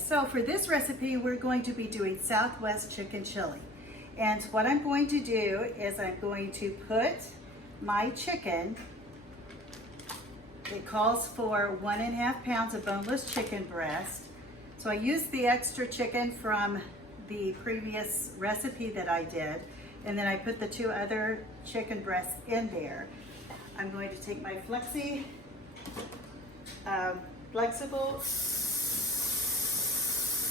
so for this recipe, we're going to be doing Southwest chicken chili. And what I'm going to do is I'm going to put my chicken, it calls for 1.5 pounds of boneless chicken breast. So I used the extra chicken from the previous recipe that I did, and then I put the 2 other chicken breasts in there. I'm going to take my flexible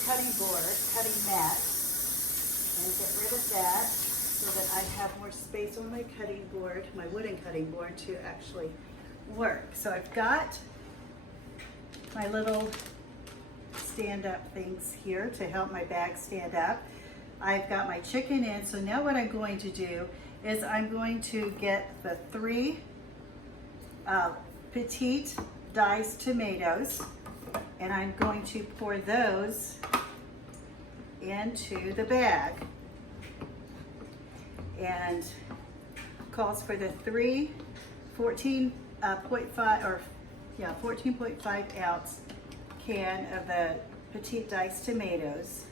cutting board, cutting mat, and get rid of that so that I have more space on my cutting board, my wooden cutting board, to actually work. So I've got my little stand-up things here to help my bag stand up. I've got my chicken in, so now what I'm going to do is I'm going to get the 3 petite diced tomatoes, and I'm going to pour those into the bag. And calls for the 3 14.5 ounce can of the petite diced tomatoes.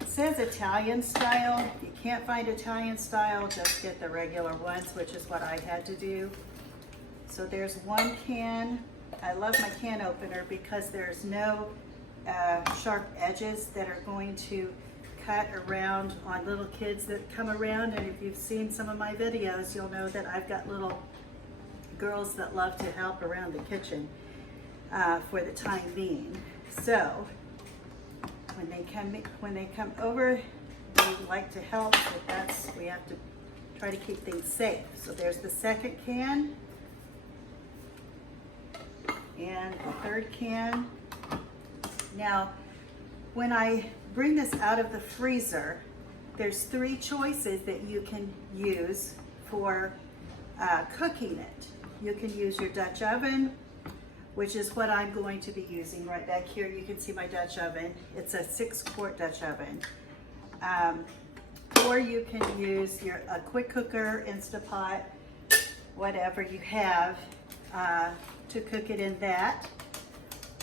It says Italian style. If you can't find Italian style, just get the regular ones, which is what I had to do. So there's 1 can. I love my can opener because there's no sharp edges that are going to cut around on little kids that come around. And if you've seen some of my videos, you'll know that I've got little girls that love to help around the kitchen for the time being. So when they come over, they like to help, but we have to try to keep things safe. So there's the 2nd can and the 3rd can. Now, when I bring this out of the freezer, there's 3 choices that you can use for cooking it. You can use your Dutch oven, which is what I'm going to be using right back here. You can see my Dutch oven. It's a 6-quart Dutch oven. Or you can use a quick cooker, Instapot, whatever you have to cook it in that.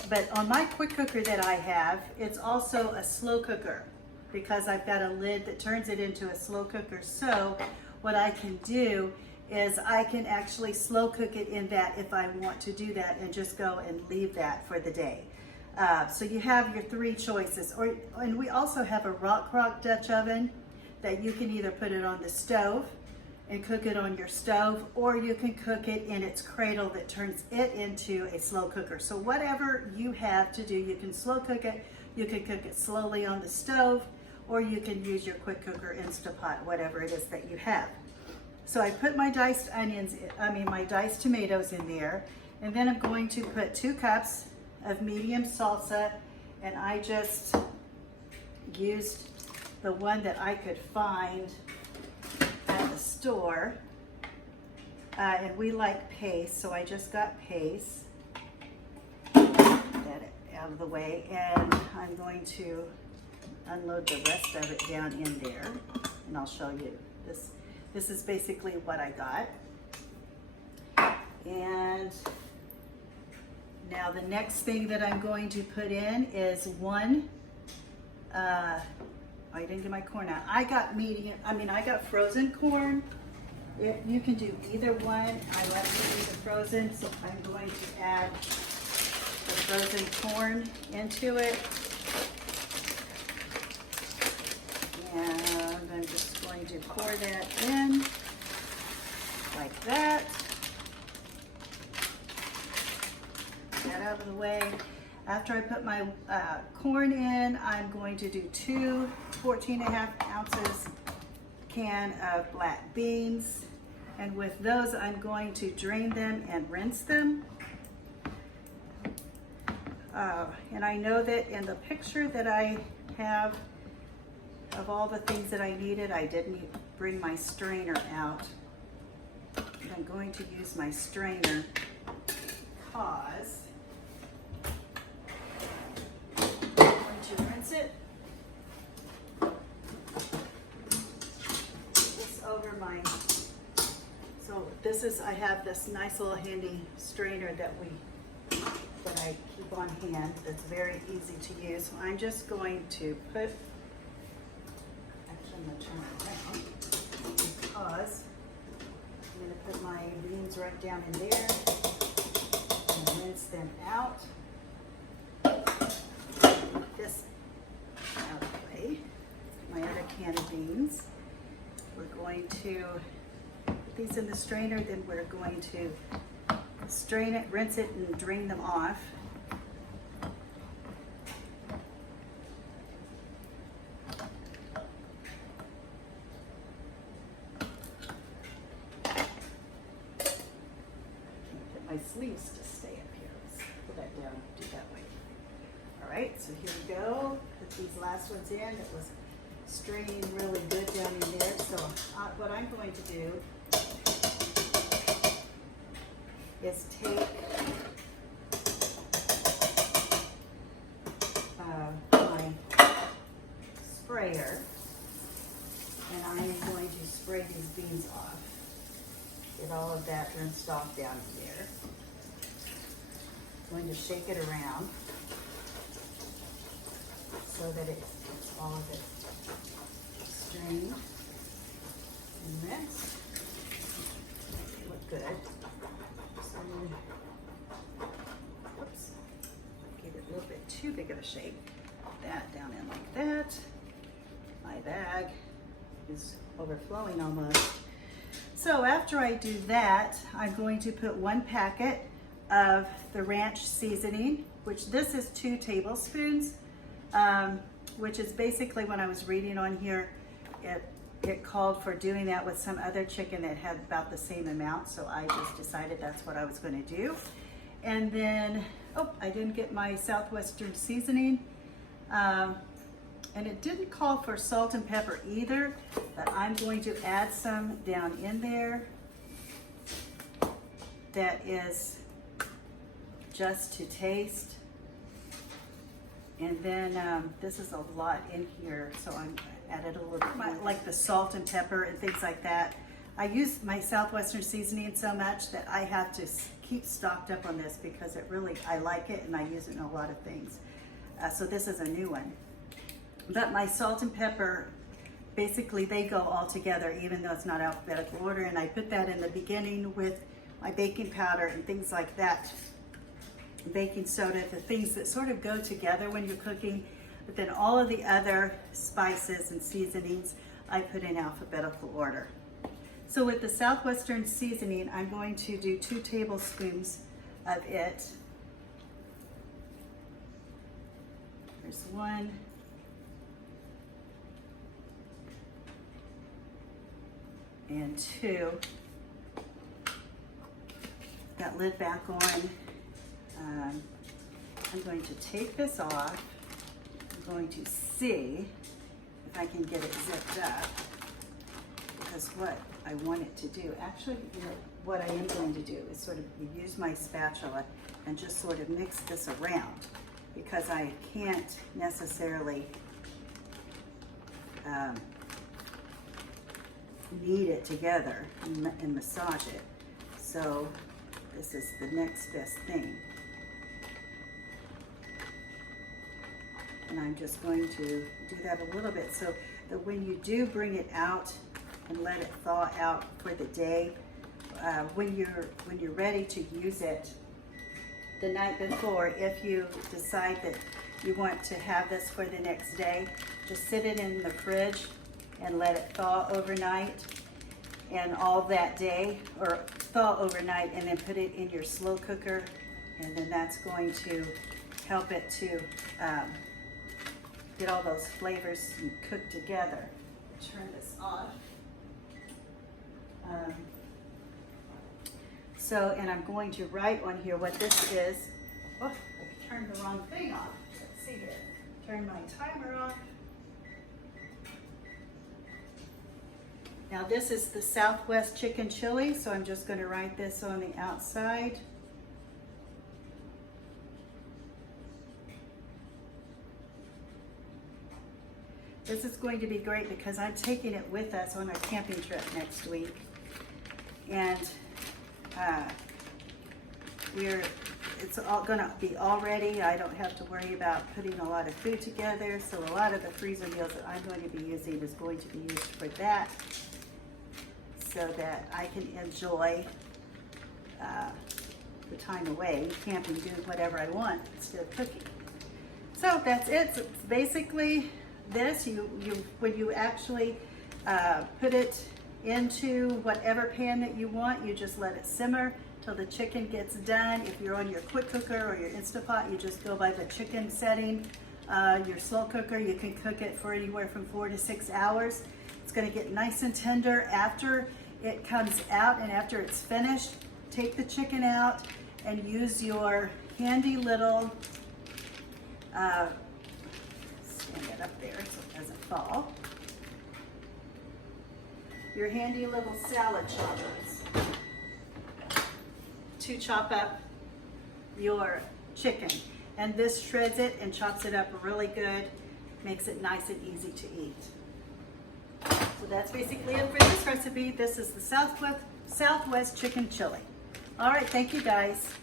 But on my quick cooker that I have, it's also a slow cooker because I've got a lid that turns it into a slow cooker. So what I can do is I can actually slow cook it in that if I want to do that, and just go and leave that for the day. So you have your 3 choices. And we also have a Rock Dutch oven that you can either put it on the stove and cook it on your stove, or you can cook it in its cradle that turns it into a slow cooker. So whatever you have to do, you can slow cook it, you can cook it slowly on the stove, or you can use your quick cooker, Instapot, whatever it is that you have. So I put my diced tomatoes in there, and then I'm going to put 2 cups of medium salsa, and I just used the one that I could find at the store, and we like paste, so I just got paste. Get it out of the way, and I'm going to unload the rest of it down in there, and I'll show you this. This is basically what I got. And now the next thing that I'm going to put in is I didn't get my corn out. I got frozen corn. You can do either one. I like to do the frozen, so I'm going to add the frozen corn into it. And I'm just going to pour that in like that. Get that out of the way. After I put my corn in, I'm going to do 2 14.5 ounces can of black beans. And with those, I'm going to drain them and rinse them. And I know that in the picture that I have of all the things that I needed, I didn't bring my strainer out. And I'm going to use my strainer because I'm going to rinse it this over my, so this is, I have this nice little handy strainer that that I keep on hand that's very easy to use. So I'm just going to put, actually I'm going to turn it around because I'm going to put my beans right down in there and rinse them out. Get this out of the way. My other can of beans. We're going to put these in the strainer, then we're going to strain it, rinse it, and drain them off. Get my sleeves to stay up here. Let's put that down, do it that way. All right, so here we go. Put these last ones in. It was straining really good down in there. So what I'm going to do is take my sprayer and I am going to spray these beans off. Get all of that rinsed off down in there. I'm going to shake it around so that it gets all of it strained and mixed. Look good. Whoops, gave it a little bit too big of a shake. That down in like that. My bag is overflowing almost. So after I do that, I'm going to put 1 packet of the ranch seasoning, which this is 2 tablespoons, which is basically when I was reading on here, it called for doing that with some other chicken that had about the same amount, so I just decided that's what I was going to do. And then, oh, I didn't get my Southwestern seasoning, and it didn't call for salt and pepper either, but I'm going to add some down in there that is just to taste. And then this is a lot in here, so I'm added a little bit more, like the salt and pepper and things like that. I use my Southwestern seasoning so much that I have to keep stocked up on this because it really, I like it and I use it in a lot of things. So this is a new one. But my salt and pepper, basically they go all together even though it's not alphabetical order, and I put that in the beginning with my baking powder and things like that. Baking soda, the things that sort of go together when you're cooking. But then all of the other spices and seasonings I put in alphabetical order. So with the Southwestern seasoning, I'm going to do 2 tablespoons of it. There's 1. And 2. Got lid back on. I'm going to take this off. I'm going to see if I can get it zipped up, because what I want it to do, actually, you know, what I am going to do is sort of use my spatula and just sort of mix this around, because I can't necessarily knead it together and massage it. So this is the next best thing. And I'm just going to do that a little bit so that when you do bring it out and let it thaw out for the day, when you're ready to use it the night before, if you decide that you want to have this for the next day, just sit it in the fridge and let it thaw overnight and all that day, or thaw overnight, and then put it in your slow cooker, and then that's going to help it to get all those flavors cooked together. Turn this off. And I'm going to write on here what this is. Oh, I turned the wrong thing off. Let's see here. Turn my timer off. Now this is the Southwest chicken chili, so I'm just going to write this on the outside. This is going to be great because I'm taking it with us on our camping trip next week. And it's all gonna be all ready. I don't have to worry about putting a lot of food together. So a lot of the freezer meals that I'm going to be using is going to be used for that, so that I can enjoy the time away camping, doing whatever I want instead of cooking. So that's it. So it's basically this. When you actually put it into whatever pan that you want, you just let it simmer till the chicken gets done. If you're on your quick cooker or your Instapot, you just go by the chicken setting. Your slow cooker, you can cook it for anywhere from 4 to 6 hours. It's going to get nice and tender after it comes out, and after it's finished, take the chicken out and use your handy little, stand it up there so it doesn't fall, your handy little salad choppers to chop up your chicken. And this shreds it and chops it up really good, makes it nice and easy to eat. So that's basically it for this recipe. This is the Southwest Chicken Chili. All right, thank you guys.